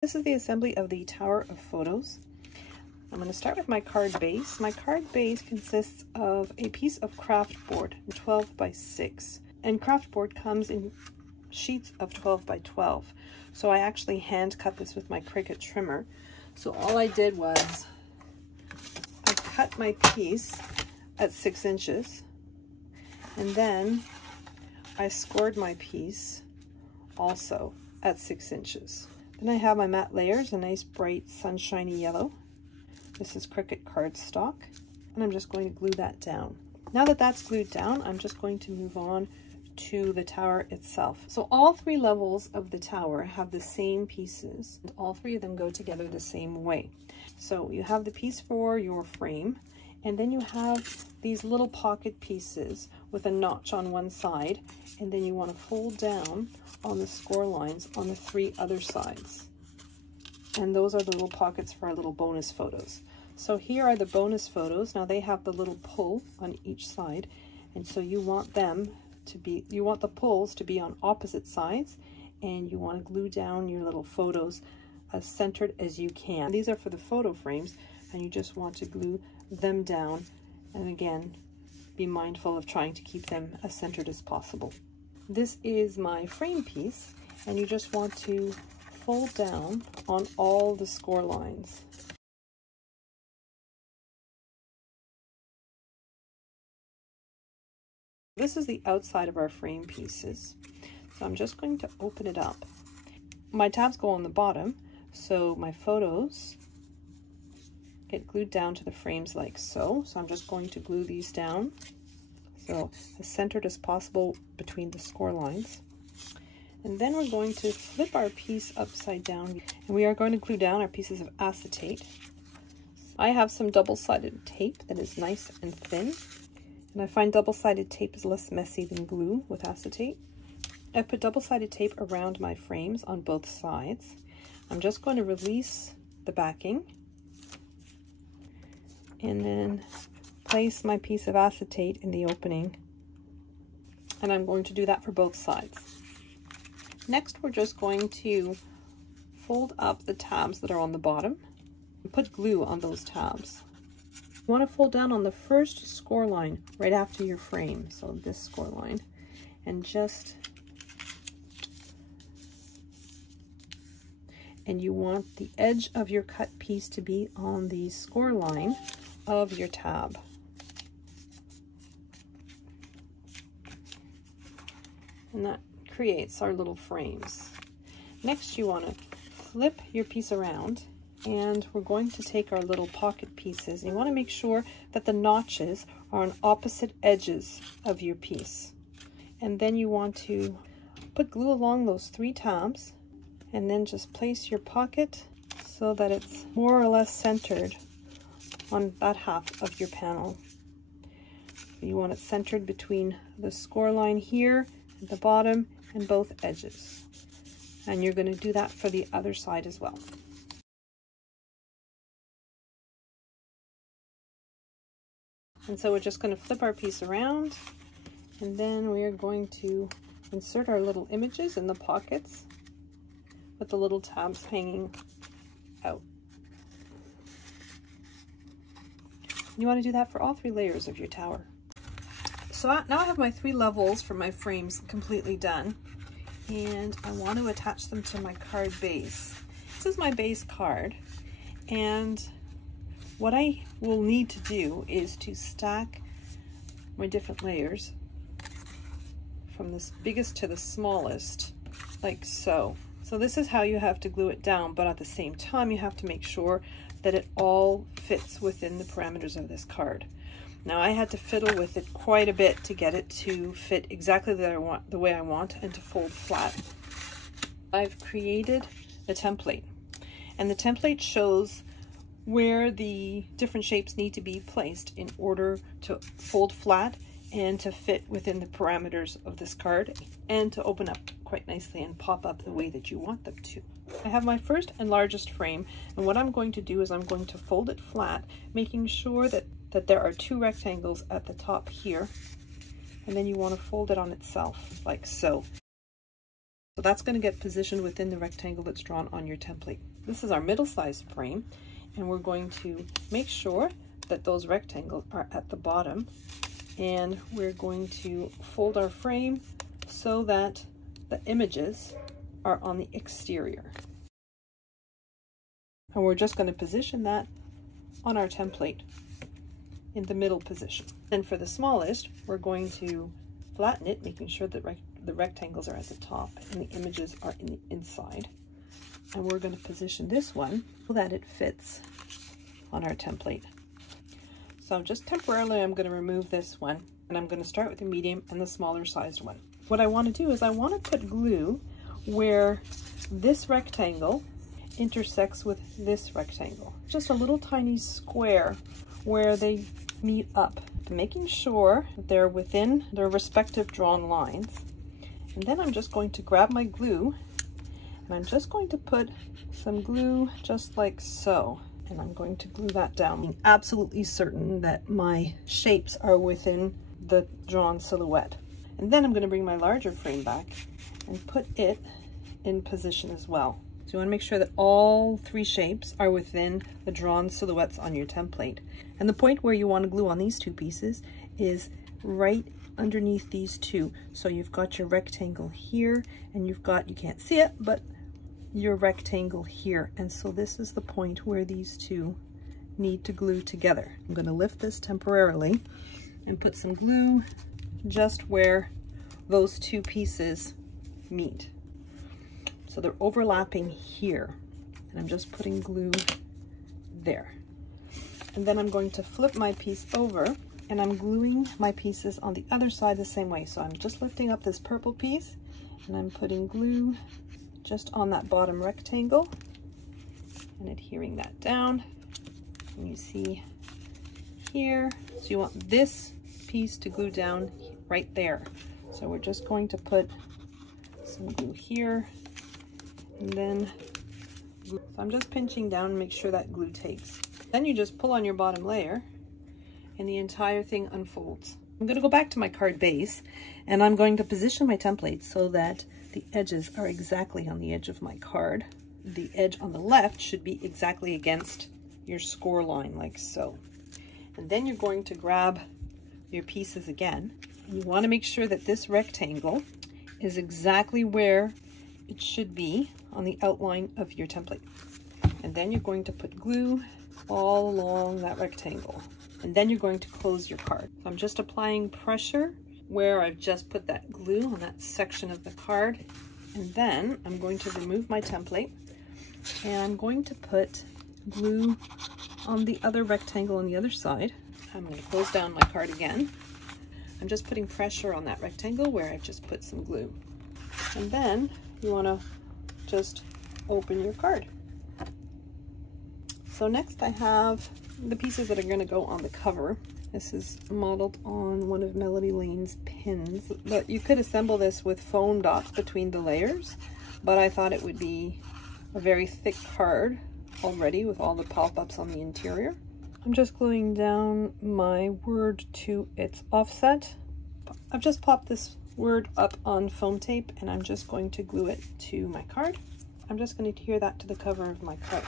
This is the assembly of the tower of photos. I'm going to start with my card base. My card base consists of a piece of craft board, 12 by 6. And craft board comes in sheets of 12 by 12. So I actually hand cut this with my Cricut trimmer. So all I did was I cut my piece at 6 inches. And then I scored my piece also at 6 inches. Then I have my matte layers, a nice bright sunshiny yellow. This is Cricut cardstock, and I'm just going to glue that down. Now that that's glued down, I'm just going to move on to the tower itself. So all 3 levels of the tower have the same pieces, and all 3 of them go together the same way. So you have the piece for your frame, and then you have these little pocket pieces with a notch on one side, and then you want to fold down on the score lines on the 3 other sides. And those are the little pockets for our little bonus photos. So here are the bonus photos. Now they have the little pull on each side, and so you want them to be, you want the pulls to be on opposite sides, and you want to glue down your little photos as centered as you can. These are for the photo frames, and you just want to glue them down, and again, be mindful of trying to keep them as centered as possible. This is my frame piece, and you just want to fold down on all the score lines. This is the outside of our frame pieces. So I'm just going to open it up. My tabs go on the bottom, so my photos get glued down to the frames like so. So I'm just going to glue these down, so as centered as possible between the score lines. And then we're going to flip our piece upside down, and we are going to glue down our pieces of acetate. I have some double-sided tape that is nice and thin, and I find double-sided tape is less messy than glue with acetate. I've put double-sided tape around my frames on both sides. I'm just going to release the backing and then place my piece of acetate in the opening, and I'm going to do that for both sides. Next, we're just going to fold up the tabs that are on the bottom and put glue on those tabs. You want to fold down on the first score line right after your frame, so this score line, and you want the edge of your cut piece to be on the score line of your tab. And that creates our little frames. Next, you want to flip your piece around, and we're going to take our little pocket pieces. You want to make sure that the notches are on opposite edges of your piece. And then you want to put glue along those 3 tabs, and then just place your pocket so that it's more or less centered on that half of your panel. You want it centered between the score line here at the bottom and both edges. And you're going to do that for the other side as well. And so we're just going to flip our piece around, and then we are going to insert our little images in the pockets with the little tabs hanging out. You want to do that for all 3 layers of your tower. So now I have my 3 levels for my frames completely done, and I want to attach them to my card base. This is my base card, and what I will need to do is to stack my different layers from the biggest to the smallest, like so. So this is how you have to glue it down, but at the same time you have to make sure that it all fits within the parameters of this card. Now I had to fiddle with it quite a bit to get it to fit exactly the way I want and to fold flat. I've created a template, and the template shows where the different shapes need to be placed in order to fold flat and to fit within the parameters of this card and to open up quite nicely and pop up the way that you want them to. I have my first and largest frame, and what I'm going to do is I'm going to fold it flat, making sure that there are 2 rectangles at the top here, and then you want to fold it on itself like so. So that's going to get positioned within the rectangle that's drawn on your template. This is our middle-sized frame, and we're going to make sure that those rectangles are at the bottom, and we're going to fold our frame so that the images are on the exterior. And we're just going to position that on our template in the middle position. Then for the smallest, we're going to flatten it, making sure that the rectangles are at the top and the images are in the inside. And we're going to position this one so that it fits on our template. So just temporarily, I'm going to remove this one, and I'm going to start with the medium and the smaller sized one. What I want to do is I want to put glue where this rectangle intersects with this rectangle. Just a little tiny square where they meet up, making sure that they're within their respective drawn lines. And then I'm just going to grab my glue, and I'm just going to put some glue just like so. And I'm going to glue that down, being absolutely certain that my shapes are within the drawn silhouette. And then I'm going to bring my larger frame back and put it in position as well. So you want to make sure that all three shapes are within the drawn silhouettes on your template. And the point where you want to glue on these two pieces is right underneath these two. So you've got your rectangle here, and you've got, you can't see it, but your rectangle here. And so this is the point where these two need to glue together. I'm going to lift this temporarily and put some glue just where those two pieces meet. So they're overlapping here, and I'm just putting glue there. And then I'm going to flip my piece over, and I'm gluing my pieces on the other side the same way. So I'm just lifting up this purple piece, and I'm putting glue just on that bottom rectangle and adhering that down. And you see here, so you want this piece to glue down right there. So we're just going to put some glue here, and then so I'm just pinching down and make sure that glue takes. Then you just pull on your bottom layer, and the entire thing unfolds. I'm going to go back to my card base, and I'm going to position my template so that the edges are exactly on the edge of my card. The edge on the left should be exactly against your score line, like so. And then you're going to grab your pieces again. And you want to make sure that this rectangle is exactly where it should be on the outline of your template. And then you're going to put glue all along that rectangle. And then you're going to close your card. So I'm just applying pressure where I've just put that glue on that section of the card. And then I'm going to remove my template, and I'm going to put glue on the other rectangle on the other side. I'm going to close down my card again. I'm just putting pressure on that rectangle where I've just put some glue. And then you want to just open your card. So next I have the pieces that are going to go on the cover. This is modeled on one of Melody Lane's pins, but you could assemble this with foam dots between the layers, but I thought it would be a very thick card already with all the pop-ups on the interior. I'm just gluing down my word to its offset. I've just popped this word up on foam tape, and I'm just going to glue it to my card. I'm just going to adhere that to the cover of my card.